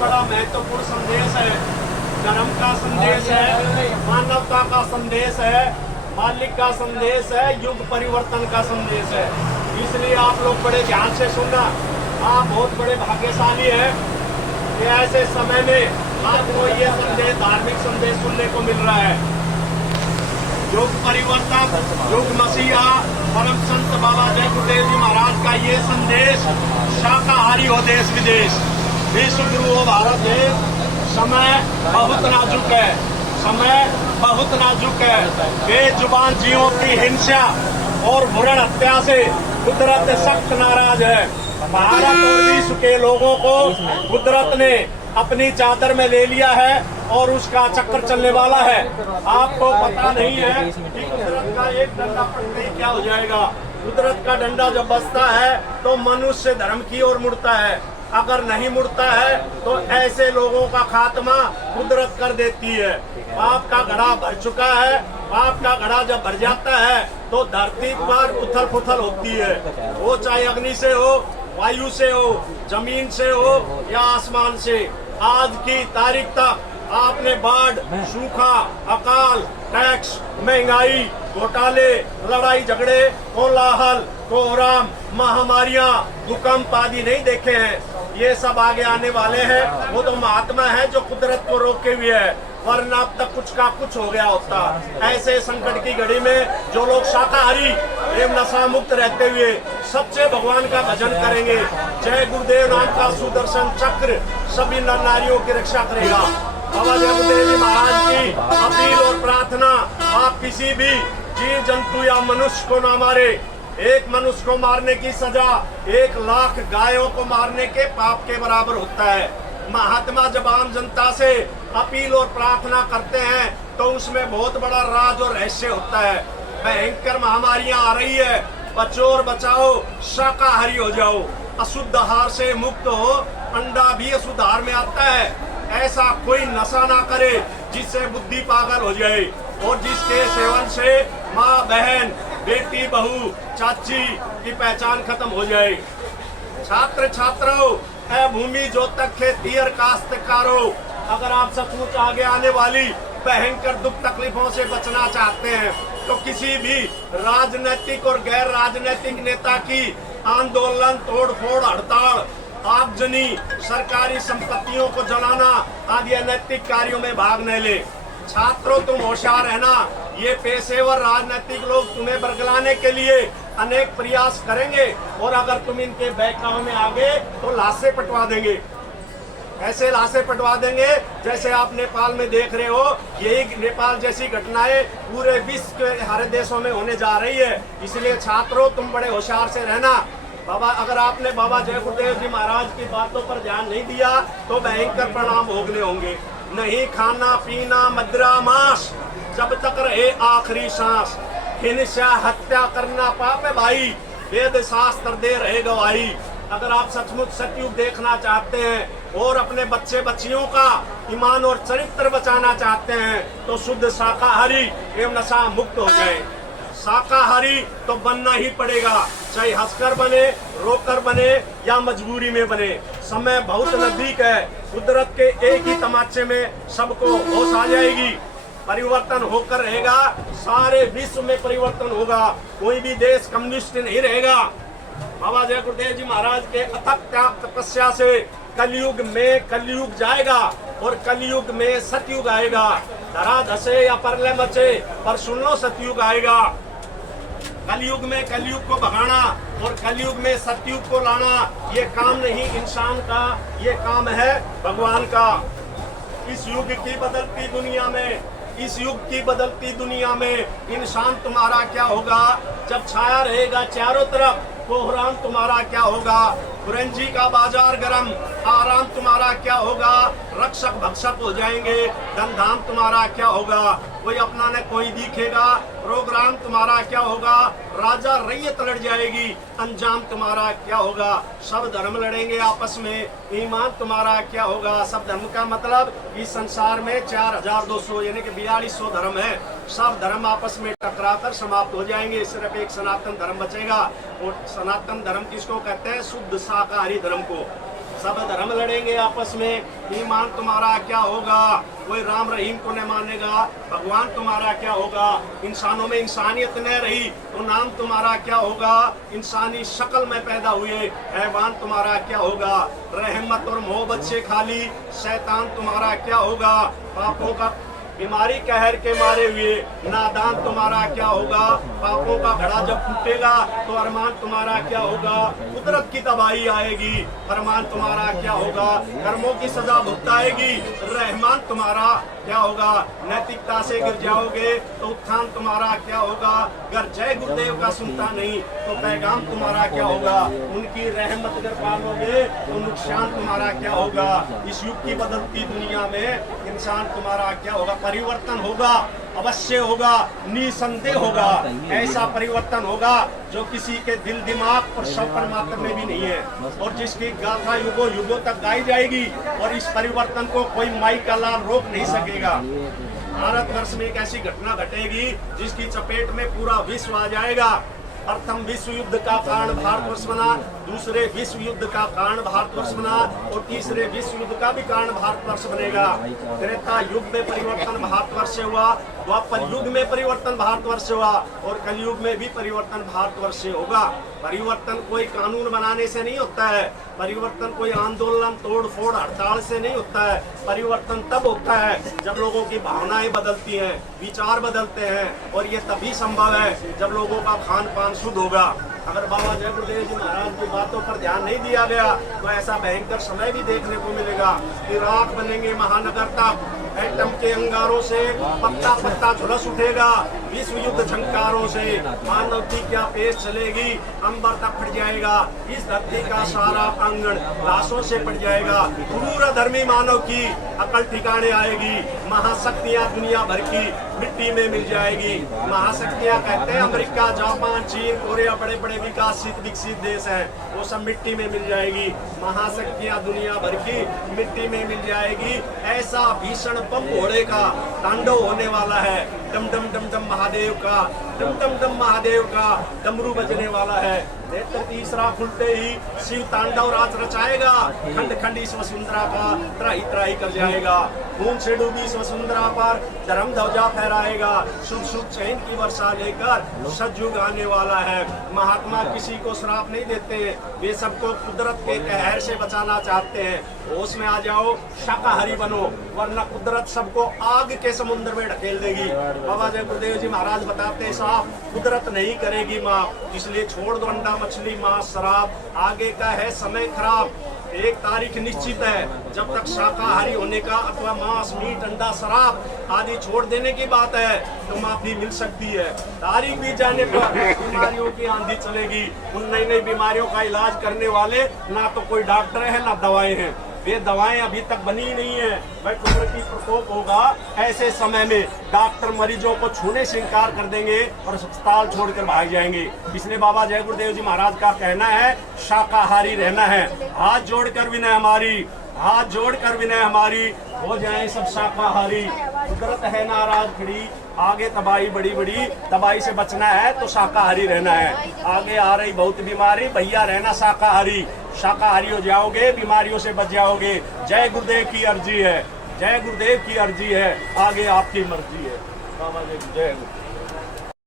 बड़ा महत्वपूर्ण संदेश है, धर्म का संदेश है, मानवता का संदेश है, मालिक का संदेश है, युग परिवर्तन का संदेश है। इसलिए आप लोग बड़े ध्यान से सुनना। आप बहुत बड़े भाग्यशाली हैं कि ऐसे समय में आपको ये संदेश, धार्मिक संदेश सुनने को मिल रहा है। युग परिवर्तन, युग मसीहा, परम संत बाबा जय गुरुदेव जी महाराज का ये संदेश, शाकाहारी हो देश विदेश, विश्व गुरु हो भारत देश। समय बहुत नाजुक है, समय बहुत नाजुक है। बेजुबान जीवों की हिंसा और भ्रूण हत्या से कुदरत सख्त नाराज है। भारत और विश्व के लोगों को कुदरत ने अपनी चादर में ले लिया है और उसका चक्कर चलने वाला है। आपको पता नहीं है कि कुदरत का एक डंडा पड़ते ही क्या हो जाएगा। कुदरत का डंडा जब बजता है तो मनुष्य धर्म की ओर मुड़ता है, अगर नहीं मुड़ता है तो ऐसे लोगों का खात्मा कुदरत कर देती है। पाप का घड़ा भर चुका है, पाप का घड़ा जब भर जाता है तो धरती पर उथल पुथल होती है। वो चाहे अग्नि से हो, वायु से हो, जमीन से हो या आसमान से। आज की तारीख तक आपने बाढ़, सूखा, अकाल, टैक्स, महंगाई, घोटाले, लड़ाई झगड़े, कोलाहल, कोहराम, महामारियां, भूकंप आदि नहीं देखे हैं। ये सब आगे आने वाले हैं। वो तो महात्मा है जो कुदरत को रोके हुए है, वरना अब तक कुछ का कुछ हो गया होता। ऐसे संकट की घड़ी में जो लोग शाकाहारी एवं नशा मुक्त रहते हुए सच्चे भगवान का भजन करेंगे, जय गुरुदेव नाम का सुदर्शन चक्र सभी नर नारियों की रक्षा करेगा। बाबा जय गुरुदेव जी महाराज की अपील और प्रार्थना, आप किसी भी जीव जंतु या मनुष्य को ना मारे। एक मनुष्य को मारने की सजा 1 लाख गायों को मारने के पाप के बराबर होता है। महात्मा जब आम जनता से अपील और प्रार्थना करते हैं तो उसमें बहुत बड़ा राज और रहस्य होता है। भयंकर महामारियां आ रही है, बचो और बचाओ, शाकाहारी हो जाओ, अशुद्ध आहार से मुक्त हो। अंडा भी अशुद्ध आहार में आता है। ऐसा कोई नशा ना करे जिससे बुद्धि पागल हो जाए और जिसके सेवन से माँ बहन, बेटी बहू, चाची की पहचान खत्म हो जाए। छात्र छात्राओं, भूमि जोतक खेती और काश्तकारों, अगर आप सचमुच आगे आने वाली भयंकर दुख तकलीफों से बचना चाहते हैं तो किसी भी राजनीतिक और गैर राजनीतिक नेता की आंदोलन, तोड़फोड़, हड़ताल, आगजनी, सरकारी संपत्तियों को जलाना आदि अनैतिक कार्यों में भाग न ले। छात्रों, तुम होशियार रहना। ये पेशेवर राजनीतिक लोग तुम्हें बरगलाने के लिए अनेक प्रयास करेंगे और अगर तुम इनके बहकावे में आ गए तो लाशें पटवा देंगे। ऐसे लाशें पटवा देंगे जैसे आप नेपाल में देख रहे हो। यही नेपाल जैसी घटनाएं पूरे विश्व के हर देशों में होने जा रही है। इसलिए छात्रों, तुम बड़े होशियार से रहना। बाबा, अगर आपने बाबा जय गुरुदेव जी महाराज की बातों पर ध्यान नहीं दिया तो भयंकर परिणाम भोगने होंगे। नहीं खाना पीना मदिरा मांस जब तक रहे आखिरी सांस। हिंसा हत्या करना पाप है भाई, वेद शास्त्र दे रहे गवाही। अगर आप सचमुच सतयुग देखना चाहते हैं और अपने बच्चे बच्चियों का ईमान और चरित्र बचाना चाहते हैं तो शुद्ध शाकाहारी एवं नशा मुक्त हो जाए। शाकाहारी तो बनना ही पड़ेगा, चाहे हंसकर बने, रोकर बने या मजबूरी में बने। समय बहुत नजदीक है। कुदरत के एक ही तमाचे में सबको होश आ जाएगी। परिवर्तन होकर रहेगा, सारे विश्व में परिवर्तन होगा। कोई भी देश कम्युनिस्ट नहीं रहेगा। बाबा जय गुरुदेव जी महाराज के अथक त्याग तपस्या से कलयुग में कलयुग जाएगा और कलयुग में सतयुग आएगा। धरा धसे या परले मचे पर सुन लो सतयुग आएगा। कलयुग में कलयुग को भगाना और कलयुग में सतयुग को लाना ये काम नहीं इंसान का, ये काम है भगवान का। इस युग की बदलती दुनिया में, इस युग की बदलती दुनिया में इंसान तुम्हारा क्या होगा जब छाया रहेगा चारों तरफ। कोहराम तुम्हारा क्या होगा, कुरंजी का बाजार गरम। आराम तुम्हारा क्या होगा, रक्षक भक्षक हो जाएंगे। धन धाम तुम्हारा क्या होगा, कोई अपना न कोई दिखेगा। प्रोग्राम तुम्हारा क्या होगा, राजा रैयत लड़ जाएगी। अंजाम तुम्हारा क्या होगा, सब धर्म लड़ेंगे आपस में। ईमान तुम्हारा क्या होगा, सब धर्म का मतलब इस संसार में 4200 यानी कि 4200 धर्म है। सब धर्म आपस में टकराकर समाप्त हो जाएंगे, सिर्फ एक सनातन धर्म बचेगा। और सनातन धर्म किसको कहते हैं, शुद्ध शाकाहारी धर्म को। सब धर्म लड़ेंगे आपस में, ईमान तुम्हारा क्या होगा? कोई राम रहीम को नहीं मानेगा, भगवान तुम्हारा क्या होगा? इंसानों में इंसानियत नहीं रही तो नाम तुम्हारा क्या होगा? इंसानी शक्ल में पैदा हुए हैवान तुम्हारा क्या होगा? रहमत और मोहब्बत से खाली शैतान तुम्हारा क्या होगा? पापों का बीमारी कहर के मारे हुए नादान तुम्हारा क्या होगा? पापों का घड़ा जब फूटेगा तो अरमान तुम्हारा क्या होगा? कुदरत की तबाही आएगी, फरमान तुम्हारा क्या होगा? कर्मों की सजा भुगताएगी, रहमान तुम्हारा क्या होगा? नैतिकता से गिर जाओगे तो उत्थान तुम्हारा क्या होगा? अगर जय गुरुदेव का सुनता नहीं तो पैगाम तुम्हारा क्या होगा? उनकी रहमत अगर पालोगे तो नुकसान तुम्हारा क्या होगा? इस युग की बदलती दुनिया में इंसान तुम्हारा क्या होगा? परिवर्तन होगा, अवश्य होगा, निसंदेह होगा। ऐसा परिवर्तन होगा जो किसी के दिल दिमाग और सपन मात्र में भी नहीं है, और जिसकी गाथा युगों युगों तक गाई जाएगी, और इस परिवर्तन को कोई माई का लाल रोक नहीं सकेगा। भारतवर्ष में एक ऐसी घटना घटेगी जिसकी चपेट में पूरा विश्व आ जाएगा। प्रथम विश्व युद्ध का कारण भारतवर्ष बना, दूसरे विश्व युद्ध का कारण भारतवर्ष बना, और तीसरे विश्व युद्ध का भी कारण भारतवर्ष बनेगा। त्रेता युग में परिवर्तन भारतवर्ष से हुआ, द्वापर युग में परिवर्तन भारतवर्ष से हुआ, और कलयुग में भी परिवर्तन भारतवर्ष से होगा। परिवर्तन कोई कानून बनाने से नहीं होता है, परिवर्तन कोई आंदोलन तोड़ फोड़ हड़ताल से नहीं होता है। परिवर्तन तब होता है जब लोगों की भावनाएं बदलती हैं, विचार बदलते हैं, और ये तभी संभव है जब लोगों का खान पान शुद्ध होगा। अगर बाबा जय गुरुदेव जी महाराज की बातों पर ध्यान नहीं दिया गया तो ऐसा भयंकर समय भी देखने को मिलेगा कि राख बनेंगे महानगर तक, एटम के अंगारों से पत्ता पत्ता झुलस उठेगा, विश्व युद्ध झंकारों से मानवती क्या पेश चलेगी, अंबर तक फट जाएगा, इस धरती का सारा आंगन लाशों से पट जाएगा। क्रूर धर्मी मानव की अकल ठिकाने आएगी, महाशक्तियां दुनिया भर की मिट्टी में मिल जाएगी। महाशक्तियां कहते हैं अमेरिका, जापान, चीन, कोरिया, बड़े बड़े विकसित देश हैं, वो सब मिट्टी में मिल जाएगी। महाशक्तियां दुनिया भर की मिट्टी में मिल जाएगी। ऐसा भीषण बम घोड़े का तांडव होने वाला है, डम डम डम डम महादेव का, डम डम डम महादेव का डमरू बजने वाला है। नेत्र तीसरा खुलते ही शिव तांडव राज रचाएगा, खंड खंड इस वसुंधरा का त्राही त्राही कर जाएगा। खून से डूबी इस वसुंधरा पर धर्म ध्वजा फहराएगा, शुभ शुभ चैन की वर्षा लेकर सतयुग आने वाला है। महात्मा किसी को श्राप नहीं देते, वे सबको कुदरत के कहर से बचाना चाहते हैं। होश में आ जाओ, शाकाहारी बनो, वरना कुदरत सबको आग के समुद्र में ढकेल देगी। बाबा जय गुरुदेव जी महाराज बताते साफ, कुदरत नहीं करेगी माफ, इसलिए छोड़ दो अंडा मछली मांस शराब, आगे का है समय खराब। एक तारीख निश्चित है जब तक शाकाहारी होने का अथवा मांस मीट अंडा शराब आदि छोड़ देने की बात है तो माफी मिल सकती है। तारीख भी जाने पर बीमारियों की आंधी चलेगी। उन नई नई बीमारियों का इलाज करने वाले ना तो कोई डॉक्टर है ना दवाएं हैं, वे दवाएं अभी तक बनी नहीं है। भाई कुदरती प्रकोप होगा, ऐसे समय में डॉक्टर मरीजों को छूने से इनकार कर देंगे और अस्पताल छोड़कर भाग जाएंगे। इसलिए बाबा जय गुरुदेव जी महाराज का कहना है शाकाहारी रहना है। हाथ जोड़कर विनय हमारी, हाथ जोड़कर विनय हमारी, हो जाए सब शाकाहारी। कुदरत है नाराज खड़ी, आगे तबाही बड़ी बड़ी, तबाही से बचना है तो शाकाहारी रहना है। आगे आ रही बहुत बीमारी, भैया रहना शाकाहारी। शाकाहारी हो जाओगे, बीमारियों से बच जाओगे। जय गुरुदेव की अर्जी है, जय गुरुदेव की अर्जी है, आगे आपकी मर्जी है। बाबा जय गुरुदेव।